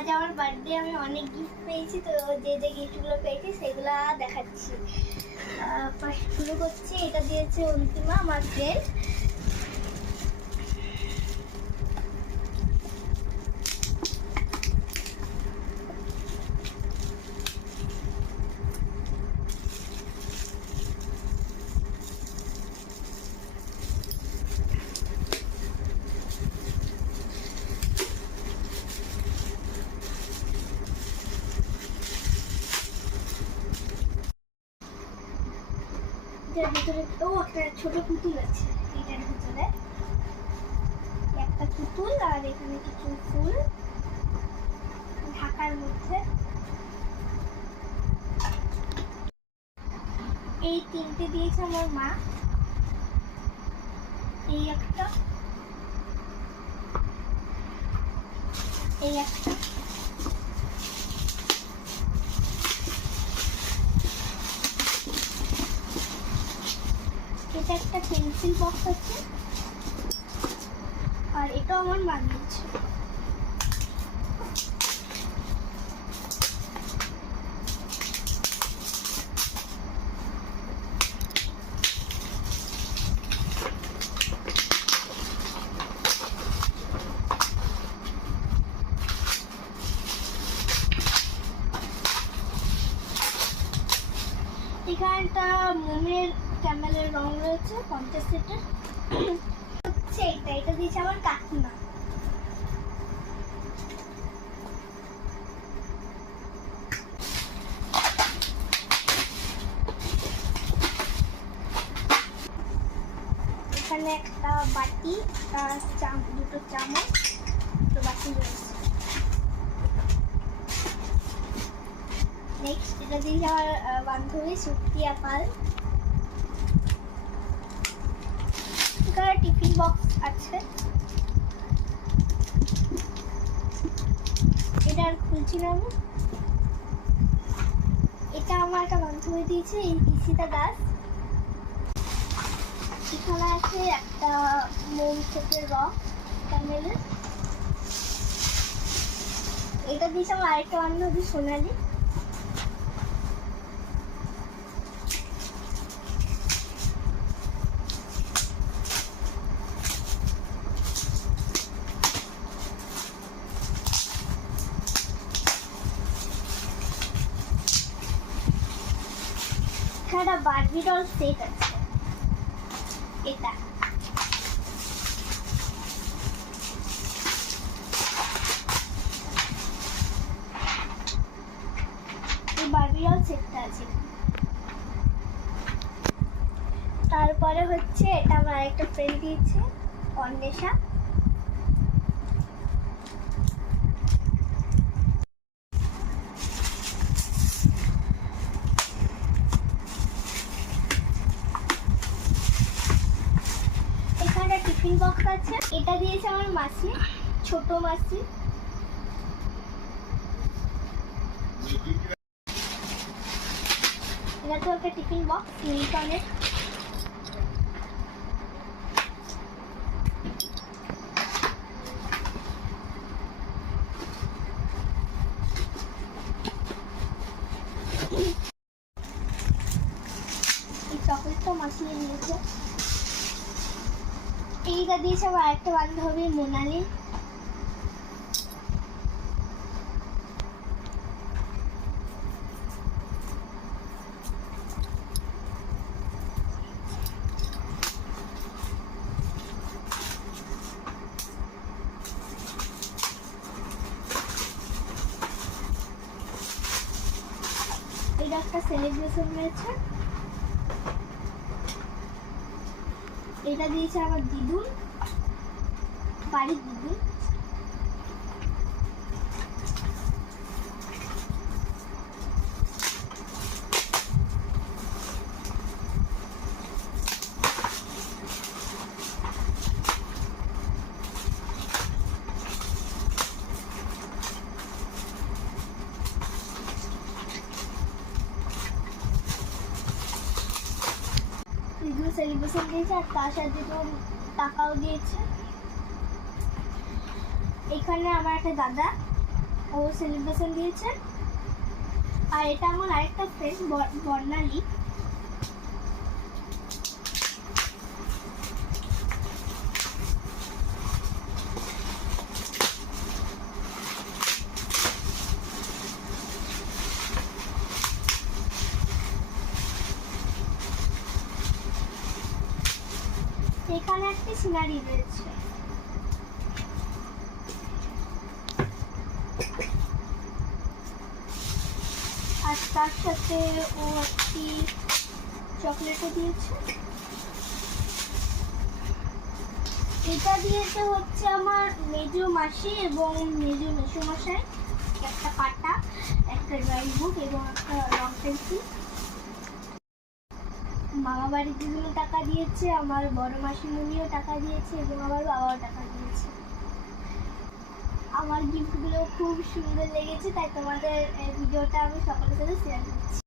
আজ আমার বার্থডে, আমি অনেক গিফট পেয়েছি। তো যে যে গিফটগুলো পেয়েছি সেগুলো দেখাচ্ছি। ফার্স্ট শুরু করছি, এটা দিয়েছে অন্তিমা, আমার ফ্রেন্ড। এটার ভিতরে একটা ছোট পুতুল আছে। এটার ভিতরে একটা পুতুল আর এখানে কিছু ফুল ঢাকার মধ্যে। এই তিনটে দিয়েছে আমার মা। এই একটা, এই একটা, এটা একটা পেন্সিল বক্স আছে, আর এটা আমার মা দিয়েছে। এখানে একটা মোমের ক্যামেলের রং রয়েছে 50 সেটের। হচ্ছে এটা দিয়েছে আমার কাকিমা। এখানে একটা বাটি, দুটো চামচ, দুটো বাটি রয়েছে। নেক্সট এটা দিয়েছে আমার বান্ধবী সুপ্রিয়া পাল। এখানে টিফিন বক্স আছে, এটা আর খুলছি না আমি। এটা আমার একটা বান্ধবী দিয়েছে, এই ঈশিতা দাস। এখানে আছে একটা মোম থেকে রক ক্যামেলের। এটা দিয়েছে আমার আরেকটা বান্ধবী সোনালি। এখানে বারবি ডল সেট আছে, এটা। এই বারবি ডল সেটটা আছে। তারপরে হচ্ছে এটা আমার একটা ফ্রেন্ড দিয়েছে, অন্বেষা। এখানে টিফিন বক্স আছে, এটা দিয়েছে আমার মাসি, ছোট মাসি। এটা তো একটা টিফিন বক্স মিল্টনের। এই চকলেটটা মাসি নিয়েছে। এইটা দিয়েছে আমার আরেকটা বান্ধবী মোনালি। এটা একটা সেলিব্রেশন রয়েছে। এটা দিয়েছে আমার দিদুন, বাড়ির দিদুন। দিদুন সেলিব্রেশন দিয়েছে, আর তার সাথে তো টাকাও দিয়েছে। এখানে আমার একটা দাদা ও সেলিব্রেশন দিয়েছে। আর এটা আমার আরেকটা ফ্রেন্ড বর্ণালী। এখানে একটি সিনারি রয়েছে। আর তার সাথে ও একটি চকলেটও দিয়েছে। এটা দিয়েছে হচ্ছে আমার মেজো মাসি এবং মেজো মেসোমশাই, একটা পাটা, একটা ড্রয়িং বুক এবং একটা রং পেন্সিল। মামা বাড়ির বিভিন্ন টাকা দিয়েছে, আমার বড় মাসিমণিও টাকা দিয়েছে এবং আমার বাবাও টাকা দিয়েছে। আমার গিফটগুলো খুব সুন্দর লেগেছে, তাই তোমাদের ভিডিওটা আমি সকলের সাথে শেয়ার করছি।